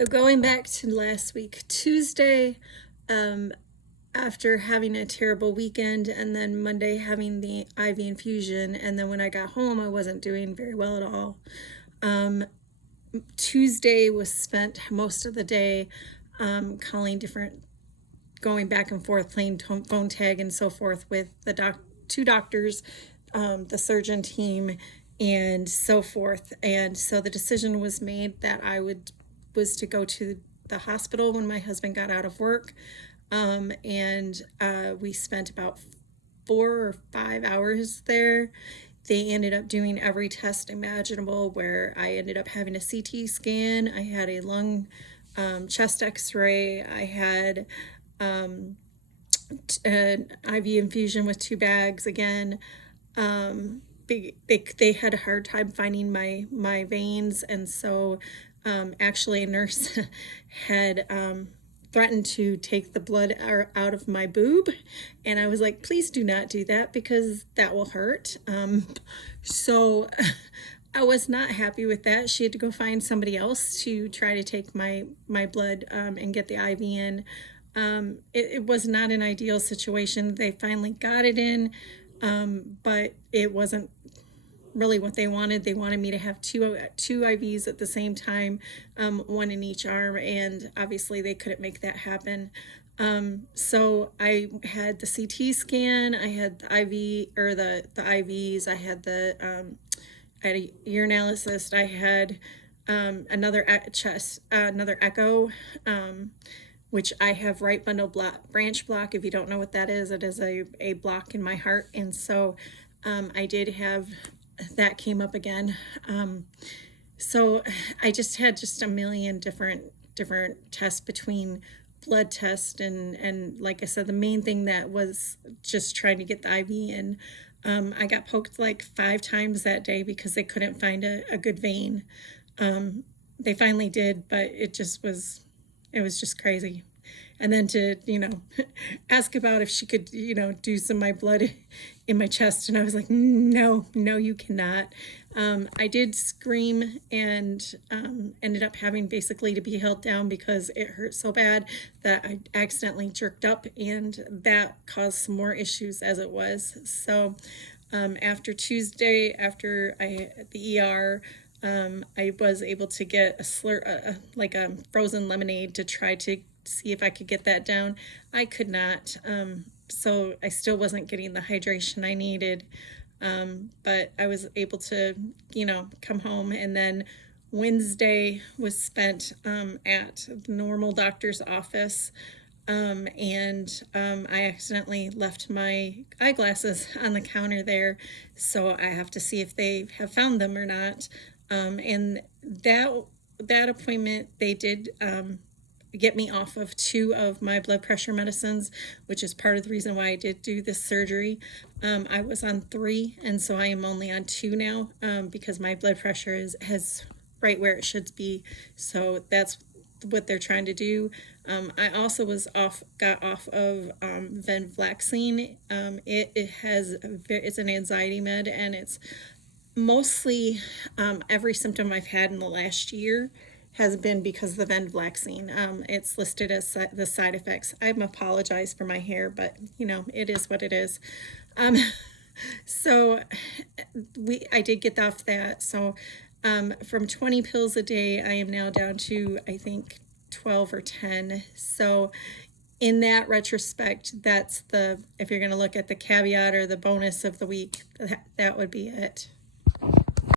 So going back to last week, Tuesday, um, after having a terrible weekend, and then Monday having the IV infusion, and then when I got home, I wasn't doing very well at all. Tuesday was spent most of the day calling different, going back and forth, playing phone tag and so forth with the two doctors, the surgeon team, and so forth. And so the decision was made that was to go to the hospital when my husband got out of work. And we spent about 4 or 5 hours there. They ended up doing every test imaginable, where I ended up having a CT scan. I had a lung chest x-ray. I had an IV infusion with 2 bags again. They had a hard time finding my veins, and so actually a nurse had threatened to take the blood out of my boob, and I was like, please do not do that, because that will hurt. So I was not happy with that. She had to go find somebody else to try to take my blood and get the IV in. It was not an ideal situation. They finally got it in, but it wasn't really what they wanted. They wanted me to have two IVs at the same time, one in each arm, and obviously they couldn't make that happen. So I had the CT scan, I had the IV, or the IVs, I had a urinalysis, I had another echo, which I have right bundle branch block. If you don't know what that is, it is a block in my heart, and so I did have that came up again. So I just had a million different tests, between blood test and like I said, the main thing that was just trying to get the IV in. I got poked like 5 times that day because they couldn't find a good vein. They finally did, but it was just crazy. And then to, ask about if she could, do some of my blood in my chest. And I was like, no, you cannot. I did scream and ended up having basically to be held down because it hurt so bad that I accidentally jerked up, and that caused some more issues as it was. So after Tuesday, after the ER, I was able to get like a frozen lemonade to try to see if I could get that down. I could not, so I still wasn't getting the hydration I needed, but I was able to, come home. And then Wednesday was spent at the normal doctor's office, and I accidentally left my eyeglasses on the counter there, so I have to see if they have found them or not. And that appointment, they did get me off of 2 of my blood pressure medicines, which is part of the reason why I did do this surgery. I was on 3, and so I am only on 2 now, because my blood pressure has right where it should be. So that's what they're trying to do. I also got off of venlafaxine. It's an anxiety med, and it's mostly every symptom I've had in the last year has been because of the venlafaxine. It's listed as the side effects. I apologize for my hair, but it is what it is. So I did get off that. So from 20 pills a day, I am now down to, I think, 12 or 10. So in that retrospect, that's if you're going to look at the caveat or the bonus of the week, that would be it.